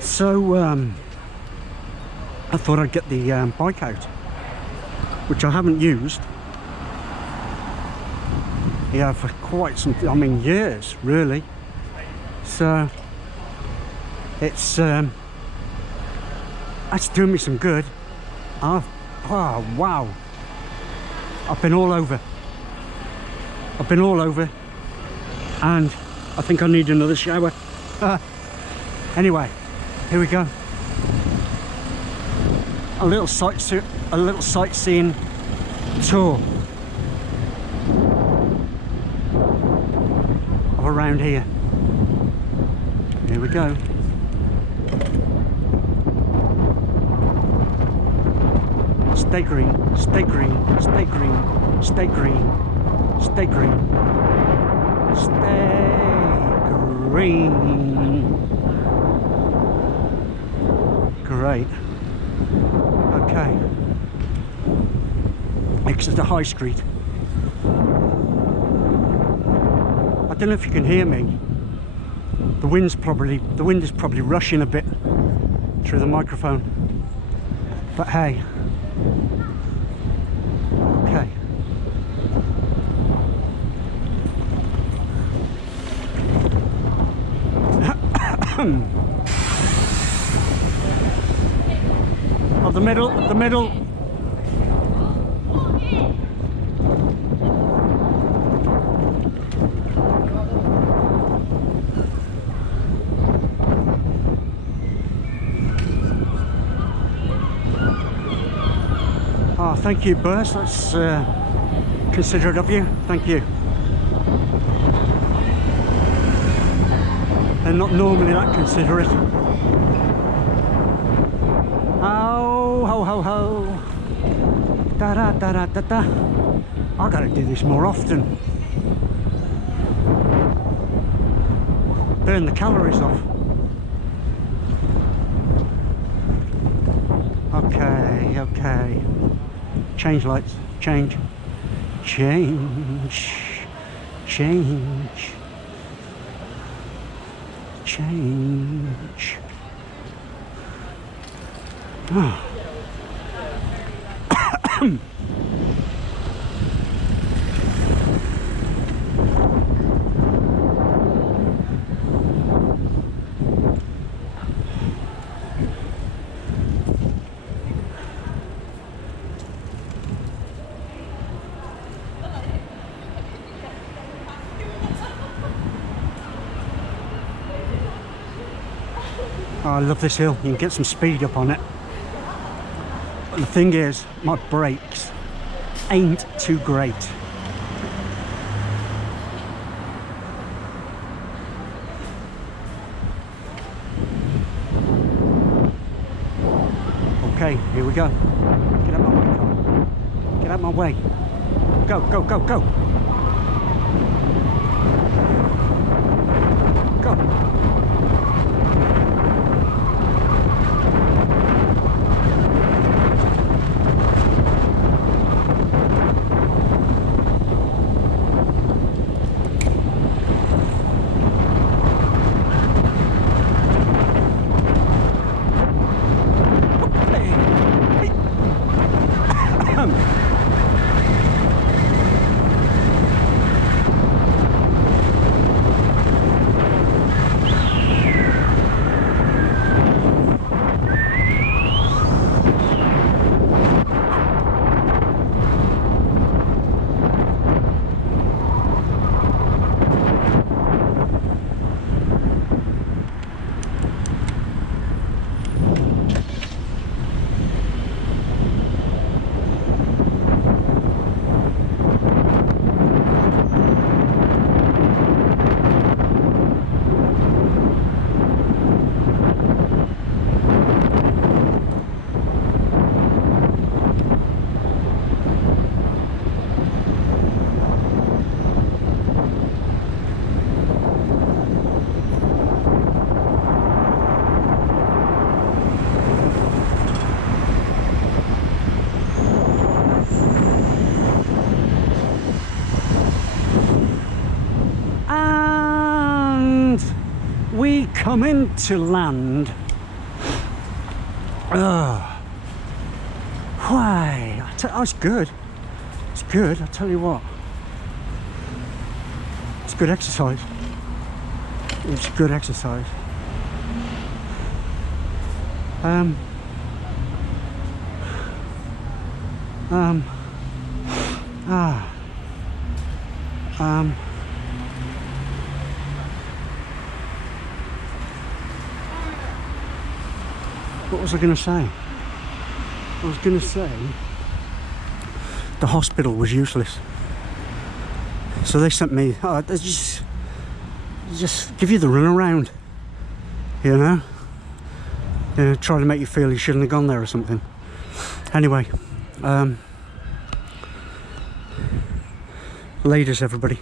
So I thought I'd get the bike out, which I haven't used, yeah, for quite some, I mean, years really. So it's that's doing me some good. Oh wow, I've been all over, and I think I need another shower. Anyway, here we go. A little sightseeing tour of around here. Here we go. Stay green, stay green, stay green, stay green, stay green, stay green. Great. Okay. Exeter High Street. I don't know if you can hear me. The wind is probably rushing a bit through the microphone. But hey. Okay. Oh, the middle. Oh, thank you, Burst. That's considerate of you. Thank you. They're not normally that considerate. Oh, ho, ho, ho. Da da da da da da. I gotta do this more often. Burn the calories off. Okay, okay. Change lights. Change. Change. Change. Change. Oh. Oh, I love this hill. You can get some speed up on it. But the thing is, my brakes ain't too great. Okay, here we go. Get out my way, car. Get out my way. Go, go, go, go. Go. coming to land. Why? Oh, it's good. It's good, I tell you what. It's good exercise. It's good exercise. What was I going to say? I was going to say the hospital was useless. So they sent me, they just give you the runaround, you know? Try to make you feel you shouldn't have gone there or something. Anyway, ladies, everybody.